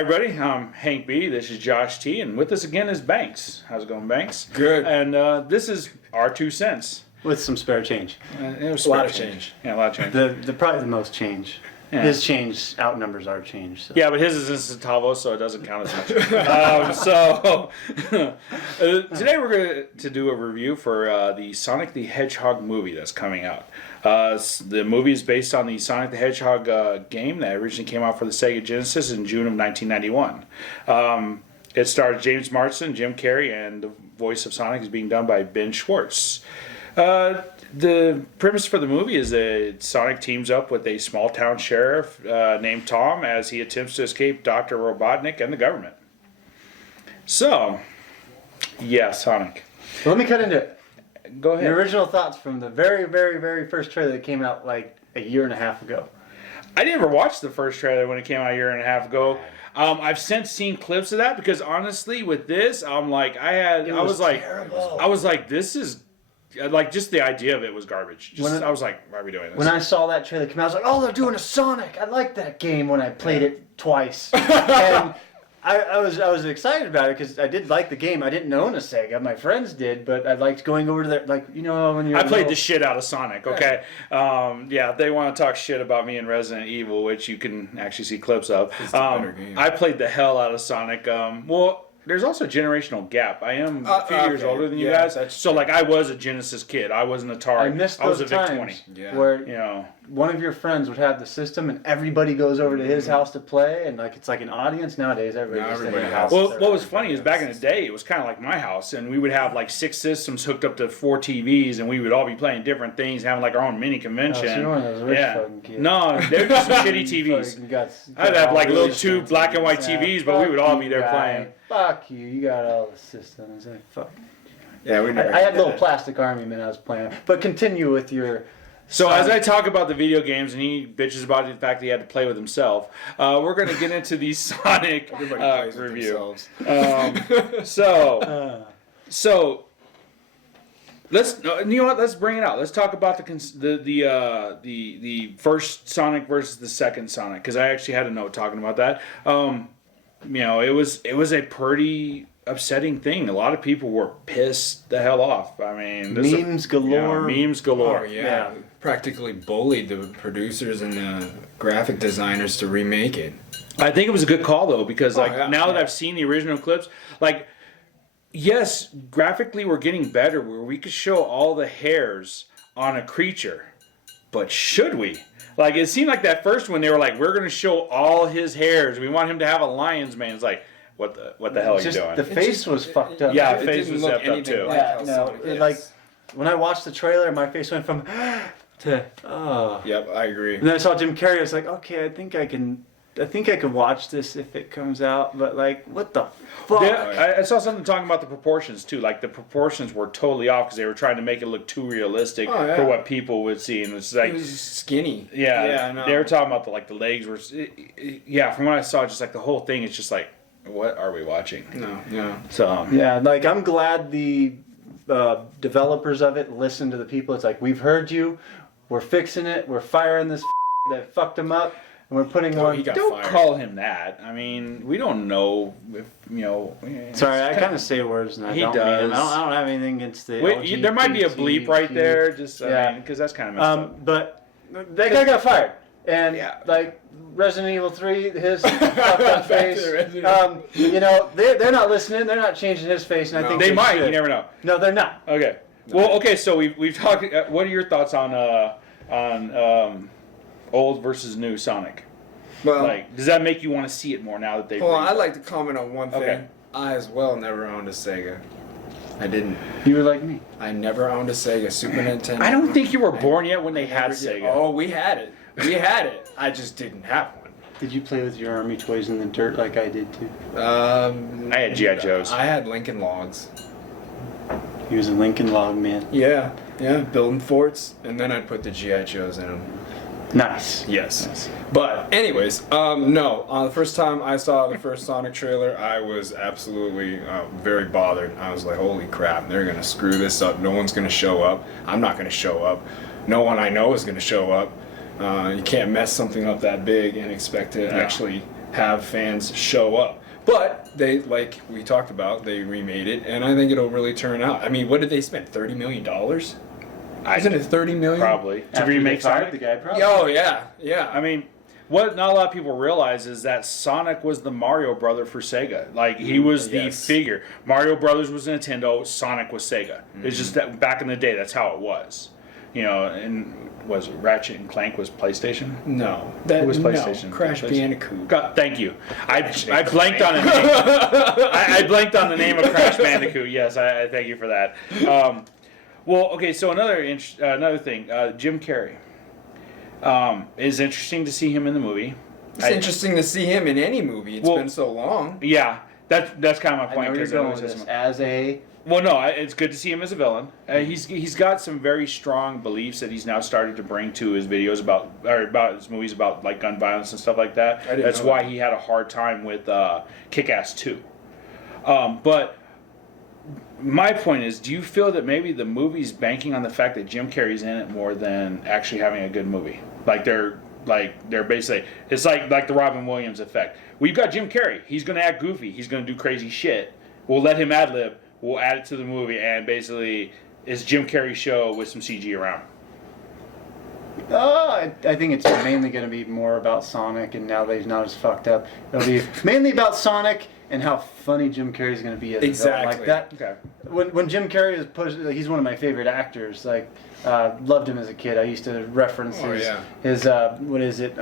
everybody. I'm Hank B. This is Josh T. And with us again is Banks. How's it going, Banks? Good. And this is R.2.Cents. With some spare change. It was A lot of change. Yeah, a lot of change. The probably the most change. Yeah. His change outnumbers our change. So. Yeah, but his is in Centavos, so it doesn't count as much. Today we're going to do a review for the Sonic the Hedgehog movie that's coming out. The movie is based on the Sonic the Hedgehog game that originally came out for the Sega Genesis in June of 1991. It stars James Marsden, Jim Carrey, and the voice of Sonic is being done by Ben Schwartz. The premise for the movie is that Sonic teams up with a small-town sheriff named Tom as he attempts to escape Dr. Robotnik and the government. So, yeah, Sonic. Well, let me cut into it. Go ahead. Your original thoughts from the very, very, very first trailer that came out like a year and a half ago. I never watched the first trailer when it came out a year and a half ago. I've since seen clips of that because honestly, with this, I'm like, I was like, this is. Like, just the idea of it was garbage. I was like, why are we doing this? When I saw that trailer come out, I was like, oh, they're doing a Sonic. I liked that game when I played it twice. And I was excited about it because I did like the game. I didn't own a Sega. My friends did, but I liked going over to their, like, you know, when you're I played the shit out of Sonic, okay? Yeah, they want to talk shit about me in Resident Evil, which you can actually see clips of. It's a better game. I played the hell out of Sonic. There's also a generational gap. I am a few years older than you guys. So, like, I was a Genesis kid. I was an Atari. I missed those was a times VIC-20. where one of your friends would have the system and everybody goes over to his house to play and like it's like an audience. Nowadays everybody just in the house. Well, what was funny is back in the day it was kind of like my house, and we would have like 6 systems hooked up to 4 TVs, and we would all be playing different things, having like our own mini convention. Oh, so you're one of those rich fucking kids. No, they're just some shitty TVs. I'd have like little 2 black and white TVs, but we would all be there playing. Fuck you! You got all the systems. Like, fuck. Yeah, we never. I had little plastic army men I was playing. But continue with your. So as I talk about the video games, and he bitches about the fact that he had to play with himself, we're going to get into the Sonic review. So let's let's bring it out. Let's talk about the first Sonic versus the second Sonic, because I actually had a note talking about that. It was a pretty upsetting thing. A lot of people were pissed the hell off. I mean, memes galore. Memes galore. Oh, yeah. Practically bullied the producers and the graphic designers to remake it. I think it was a good call though, because now that I've seen the original clips, like, yes, graphically we're getting better where we could show all the hairs on a creature, but should we? Like, it seemed like that first one they were like, we're going to show all his hairs. We want him to have a lion's mane. It's like, what the hell are you doing? The face was fucked up. Yeah, the face was effed up too. Like when I watched the trailer, my face went from to oh. Yep, I agree. And then I saw Jim Carrey. I was like, okay, I think I can watch this if it comes out. But like, what the fuck? Yeah, I saw something talking about the proportions too. Like, the proportions were totally off because they were trying to make it look too realistic for what people would see, and it's like it was skinny. Yeah, no. They were talking about the legs were. From what I saw, just like the whole thing, it's just like, what are we watching? No. So like, I'm glad the developers of it listened to the people. It's like, we've heard you. We're fixing it. We're firing this that fucked him up. And we're putting on. Don't call him that. I mean, we don't know if Sorry, I kind of say words and I don't mean them. I don't have anything against the. Wait, there might be a bleep right there, just because that's kind of messed up. But that guy got fired, and like Resident Evil 3, his fucked up face. They're not listening. They're not changing his face, and I think they might. should. You never know. No, they're not. Okay. Well, so we've talked. What are your thoughts on old versus new Sonic? Well, like, does that make you want to see it more now that they've... Well, I'd like to comment on one thing. Okay. I as well never owned a Sega. I didn't. You were like me. I never owned a Sega Super Nintendo. I don't think you were born yet when they had Sega. Oh, we had it. I just didn't have one. Did you play with your army toys in the dirt like I did too? I had G.I. Joes. I had Lincoln Logs. He was a Lincoln Log man. Yeah, building forts, and then I'd put the G.I. Joes in them. Nice. Yes. Nice. But anyways, no. The first time I saw the first Sonic trailer, I was absolutely very bothered. I was like, holy crap, they're going to screw this up. No one's going to show up. I'm not going to show up. No one I know is going to show up. You can't mess something up that big and expect to actually have fans show up. But they, like we talked about, they remade it, and I think it'll really turn out. I mean, what did they spend? $30 million? Isn't it $30 million? Probably. To After they remake fired Sonic? the guy, probably. Oh yeah. I mean, what not a lot of people realize is that Sonic was the Mario brother for Sega. Like, he was the Yes. figure. Mario Brothers was Nintendo, Sonic was Sega. It's just that back in the day, that's how it was. You know, and was Ratchet and Clank was PlayStation? No, It was PlayStation. No. Crash Bandicoot. God, thank you. I blanked on the name. I blanked on the name of Crash Bandicoot. Yes, I thank you for that. Well, okay. So another thing, Jim Carrey. Is interesting to see him in the movie. It's interesting to see him in any movie. It's been so long. Yeah, that's kind of my I point. know you're 'cause going was with just- this as a. Well, no, it's good to see him as a villain. He's got some very strong beliefs that he's now started to bring to his videos about his movies about like gun violence and stuff like that. didn't That's know why that. he had a hard time with Kick-Ass 2. But my point is, do you feel that maybe the movie's banking on the fact that Jim Carrey's in it more than actually having a good movie? Like they're basically, it's like the Robin Williams effect. We've got Jim Carrey. He's going to act goofy. He's going to do crazy shit. We'll let him ad lib. We'll add it to the movie, and basically, it's Jim Carrey's show with some CG around. I think it's mainly going to be more about Sonic, and now that he's not as fucked up, it'll be mainly about Sonic and how funny Jim Carrey's going to be as a villain. Like that. Okay. When Jim Carrey is pushed, he's one of my favorite actors. Like, loved him as a kid. I used to reference his what is it?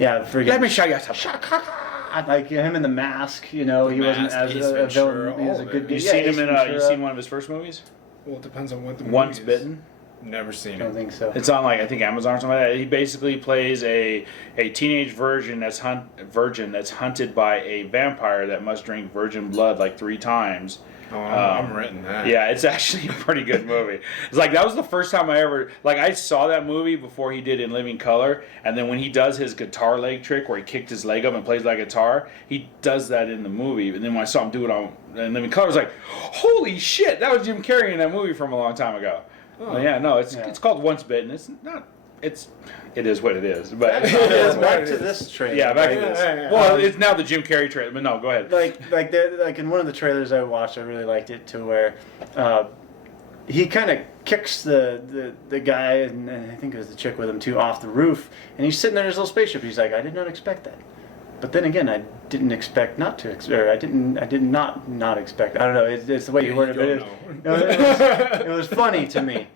Yeah, forget. Let me show you something. Like him in The Mask, you know, he wasn't Mask, as Ace a Ventura, villain. He was a all of good it. guy. You Yeah, seen Ace him in? Ventura. You seen one of his first movies? Well, it depends on what the movie Once is. Bitten. Never seen I don't it. think so. It's on I think Amazon or something like that. He basically plays a teenage virgin that's hunted by a vampire that must drink virgin blood like 3 times. Oh, I'm renting that. Yeah, it's actually a pretty good movie. It's like that was the first time I ever I saw that movie before he did In Living Color, and then when he does his guitar leg trick where he kicked his leg up and plays like guitar, he does that in the movie. And then when I saw him do it on In Living Color, I was like, holy shit, that was Jim Carrey in that movie from a long time ago. Oh. Well, yeah, no, it's called Once Bitten. It is what it is. But Back to this trailer. yeah, back to Yeah, this. yeah, yeah. Well, it's now the Jim Carrey trailer, but no, go ahead. Like in one of the trailers I watched, I really liked it to where he kind of kicks the guy, and I think it was the chick with him too, off the roof, and he's sitting there in his little spaceship. He's like, I did not expect that. But then again, I didn't expect not to, or I did not expect. I don't know. It's the way you worded it. It was funny to me.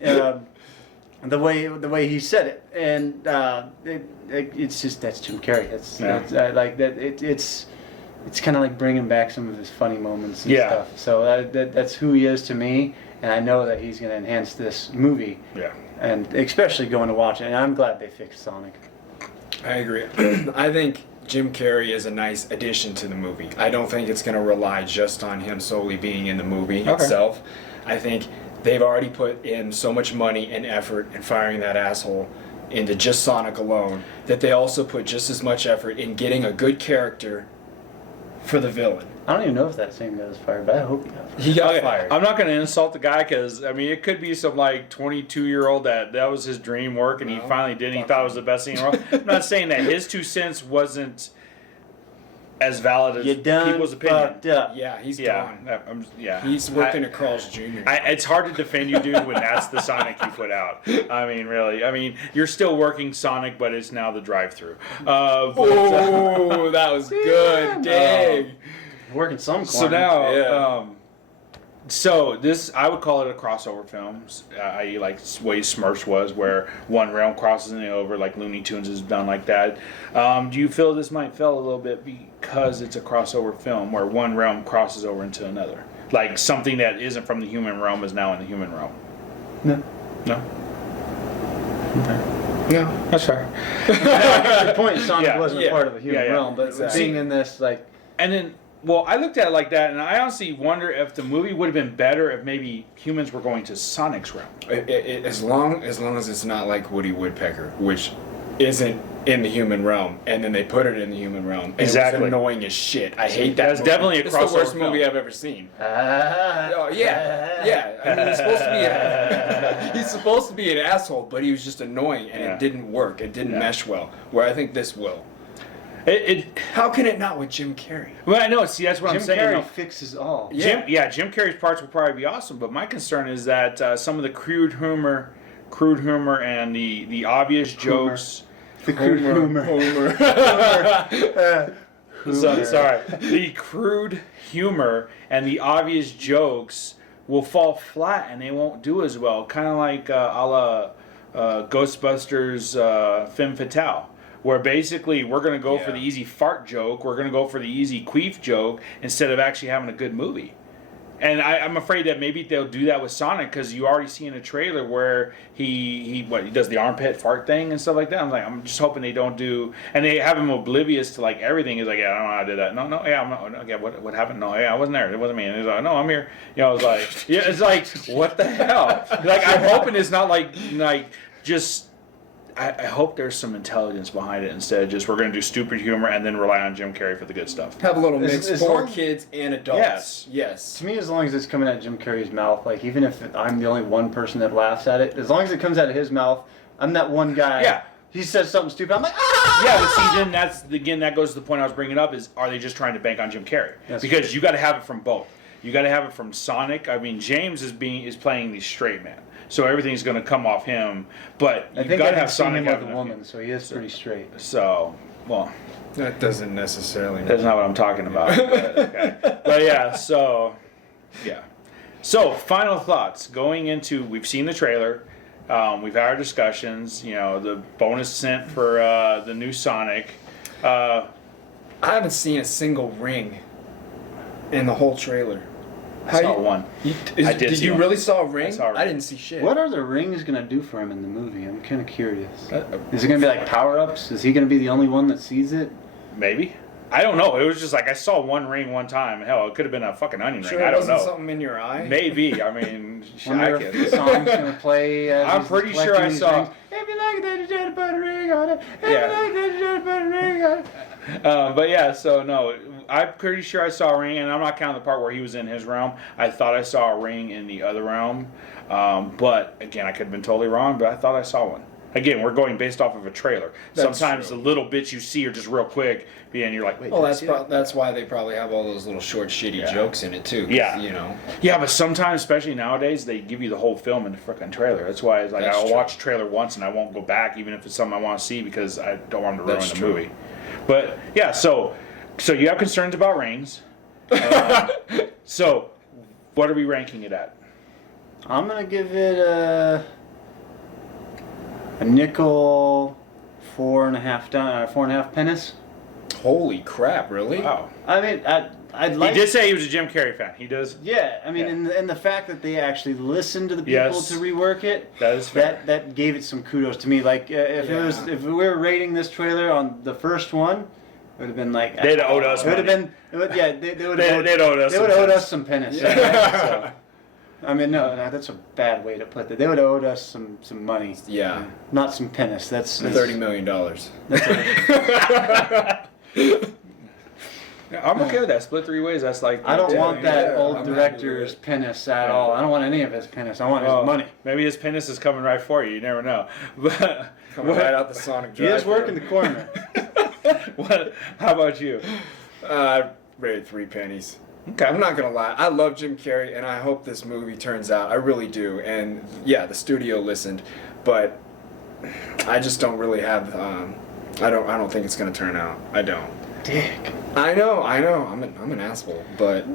The way he said it, and it's just that's Jim Carrey. I like that. It's kind of like bringing back some of his funny moments and stuff. So that's who he is to me, and I know that he's going to enhance this movie. Yeah. And especially going to watch it, and I'm glad they fixed Sonic. I agree. I think Jim Carrey is a nice addition to the movie. I don't think it's going to rely just on him solely being in the movie itself. I think they've already put in so much money and effort in firing that asshole into just Sonic alone that they also put just as much effort in getting a good character for the villain. I don't even know if that same guy was fired, but I hope he got fired. He got fired. I'm not going to insult the guy because, I mean, it could be some 22-year-old that was his dream work and he finally did it and he thought it was the best thing in the world. I'm not saying that his 2 cents wasn't as valid as people's opinion. Yeah, he's gone. He's working at Carl's Jr. It's hard to defend you, dude, when that's the Sonic you put out. I mean, really. I mean, you're still working Sonic, but it's now the drive-thru. Oh, that was good. Dang. Working some corners. So now, so this, I would call it a crossover film, i.e. like the way Smurfs was, where one realm crosses the over, like Looney Tunes is done like that. Do you feel this might fail a little bit because it's a crossover film, where one realm crosses over into another? Like something that isn't from the human realm is now in the human realm? No. No? No. That's fair. The point is Sonic wasn't a part of the human realm, but exactly. being in this, like... And then, well, I looked at it like that, and I honestly wonder if the movie would have been better if maybe humans were going to Sonic's realm. As long as it's not like Woody Woodpecker, which isn't in the human realm, and then they put it in the human realm. And Exactly. It was annoying as shit. I hate that. That's movie. definitely a It's the worst crossover movie film. I've ever seen. Oh yeah. I mean, he's supposed to be an asshole, but he was just annoying, and it didn't work. It didn't mesh well. Where I think this will. How can it not with Jim Carrey? Well, I know. See, that's what I'm saying. Jim Carrey No. fixes all. Jim Carrey's parts will probably be awesome, but my concern is that some of the crude humor, and the obvious jokes. The crude humor. Sorry. The crude humor and the obvious jokes will fall flat and they won't do as well. Kind of like a la Ghostbusters Femme Fatale. Where basically we're going to go for the easy fart joke, we're going to go for the easy queef joke instead of actually having a good movie. And I'm afraid that maybe they'll do that with Sonic because you already see in a trailer where he does the armpit fart thing and stuff like that. I'm just hoping they don't do, and they have him oblivious to like everything. He's like, yeah, I don't know how I did that. What happened? No, I wasn't there. It wasn't me. And he's like, no, I'm here. I was like, yeah, it's like, what the hell? Like I'm hoping it's not like just. I hope there's some intelligence behind it instead of just we're going to do stupid humor and then rely on Jim Carrey for the good stuff. Have a little mix for long- kids and adults. Yes. To me, as long as it's coming out of Jim Carrey's mouth, like even if I'm the only one person that laughs at it, as long as it comes out of his mouth, I'm that one guy. Yeah. He says something stupid, I'm like, ah! Yeah, but see, then that goes to the point I was bringing up is are they just trying to bank on Jim Carrey? Because you got to have it from both. You got to have it from Sonic. I mean, James is playing the straight man. So everything's going to come off him, but you've got to have Sonic with a woman, so he is pretty straight. So, well, that doesn't necessarily. That's not what I'm talking about. But, okay. But yeah, so yeah. So final thoughts going into. We've seen the trailer. We've had our discussions. The bonus cent for the new Sonic. I haven't seen a single ring in the whole trailer. I saw one. Did you really saw a ring? saw a ring. I didn't see shit. What are the rings going to do for him in the movie? I'm kind of curious. Is it going to be like power-ups? Is he going to be the only one that sees it? Maybe. I don't know. It was just like I saw one ring one time. Hell, it could have been a fucking onion ring. I don't know. Something in your eye? Maybe. I mean, Wonder if the song's going to play. I'm pretty sure I saw. Rings. If you like that, you should put a ring on it. If Yeah. you like that, you should put a ring on it. But yeah, so no, I'm pretty sure I saw a ring, and I'm not counting the part where he was in his realm. I thought I saw a ring in the other realm, but again, I could have been totally wrong. But I thought I saw one. Again, we're going based off of a trailer. That's Sometimes true. the little bits you see are just real quick, and you're like, wait. Well, did I see that? that's why they probably have all those little short, shitty jokes in it too. 'Cause, Yeah. Yeah, but sometimes, especially nowadays, they give you the whole film in the freaking trailer. That's why it's like That's I'll true. watch a trailer once and I won't go back, even if it's something I want to see because I don't want to ruin That's the true. movie. But yeah, so you have concerns about rings. So what are we ranking it at? I'm going to give it a nickel, 4.5 pennies. Holy crap! Really? Wow. I mean, I'd like. He did say he was a Jim Carrey fan. He does. Yeah, I mean, Yeah. and the fact that they actually listened to the people Yes. to rework it, That is fair. that gave it some kudos to me. Like if we were rating this trailer on the first one, it would have been like They'd have owed us It would have money. been they would They'd owed us they some would have owed pennies. us some pennies. Yeah. So, I mean, no, that's a bad way to put it. They would have owed us some money. Yeah. Not some pennies. That's $30 million. I'm okay with that. Split three ways. That's like. I don't want that yeah, old I'm director's happy penis at all. I don't want any of his penis. I want his money. Maybe his penis is coming right for you. You never know. But Coming right out the Sonic He drive. is working the corner. How about you? I rated 3 pennies. Okay. I'm not gonna lie. I love Jim Carrey, and I hope this movie turns out. I really do. And yeah, the studio listened, but I just don't really have. I don't think it's gonna turn out. I don't. Dick. I know. I'm an asshole, but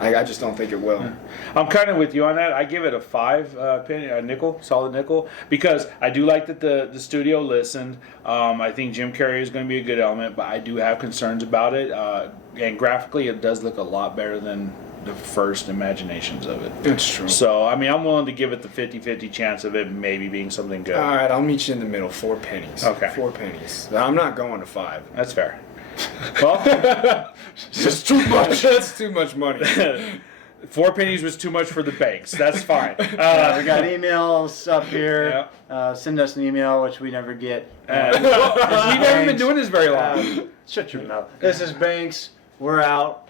I just don't think it will. I'm kind of with you on that. I give it a 5 penny, a nickel, solid nickel, because I do like that the studio listened. I think Jim Carrey is going to be a good element, but I do have concerns about it. And graphically, it does look a lot better than the first imaginations of it. That's true. So, I mean, I'm willing to give it the 50-50 chance of it maybe being something good. All right, I'll meet you in the middle. 4 pennies. Okay. 4 pennies. I'm not going to 5. That's fair. Well, It's too much. That's too much money. 4 pennies was too much for the banks. That's fine. We got emails up here. Send us an email, which we never get. We haven't been doing this very long. Shut your mouth. This is Banks. We're out.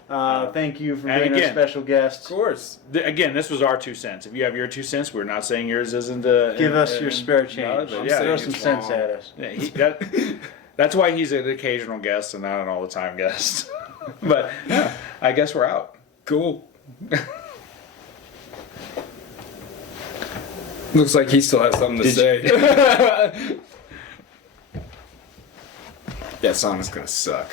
Thank you for being our special guest. Of course. Again, this was our 2 cents. If you have your 2 cents, we're not saying yours isn't. Give us your spare change. Throw some cents at us. Yeah, that's why he's an occasional guest and not an all-the-time guest. But I guess we're out. Cool. Looks like he still has something to say. Yeah, Sonic's gonna suck.